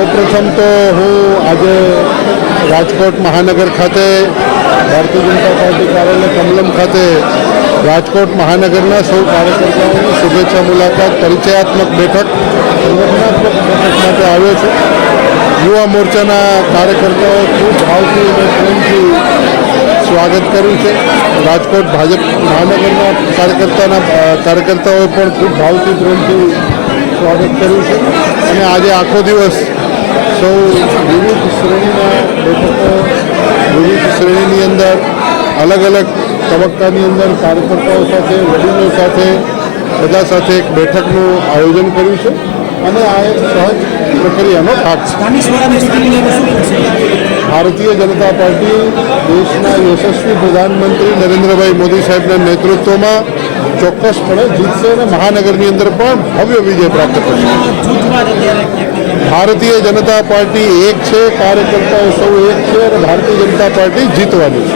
સૌપ્રથમ તો હું આજે રાજકોટ મહાનગર ખાતે ભારતીય જનતા પાર્ટી કાર્યાલય કમલમ ખાતે રાજકોટ મહાનગરના સૌ કાર્યકર્તાઓની શુભેચ્છા મુલાકાત પરિચયાત્મક બેઠક સંગઠનાત્મક બેઠક માટે આવ્યો છું. યુવા મોરચાના કાર્યકર્તાઓ ખૂબ ભાવથી અને પ્રેમથી સ્વાગત કર્યું છે. રાજકોટ ભાજપ મહાનગરના કાર્યકર્તાઓએ પણ ખૂબ ભાવથી પ્રેમથી સ્વાગત કર્યું છે. અને આજે આખો દિવસ સૌ વિવિધ શ્રેણીના બેઠકો વિવિધ શ્રેણીની અંદર અલગ અલગ તબક્કાની અંદર કાર્યકર્તાઓ સાથે વડીલો સાથે બધા સાથે એક બેઠકનું આયોજન કર્યું છે અને આ એક સહજ પ્રક્રિયાનો ભાગ છે. ભારતીય જનતા પાર્ટી દેશના યશસ્વી પ્રધાનમંત્રી નરેન્દ્રભાઈ મોદી સાહેબના નેતૃત્વમાં ચોક્કસપણે જીતશે અને મહાનગરની અંદર પણ ભવ્ય વિજય પ્રાપ્ત કરશે. ભારતીય જનતા પાર્ટી એક છે, કાર્યકર્તાઓ સૌ એક છે અને ભારતીય જનતા પાર્ટી જીતવાની છે.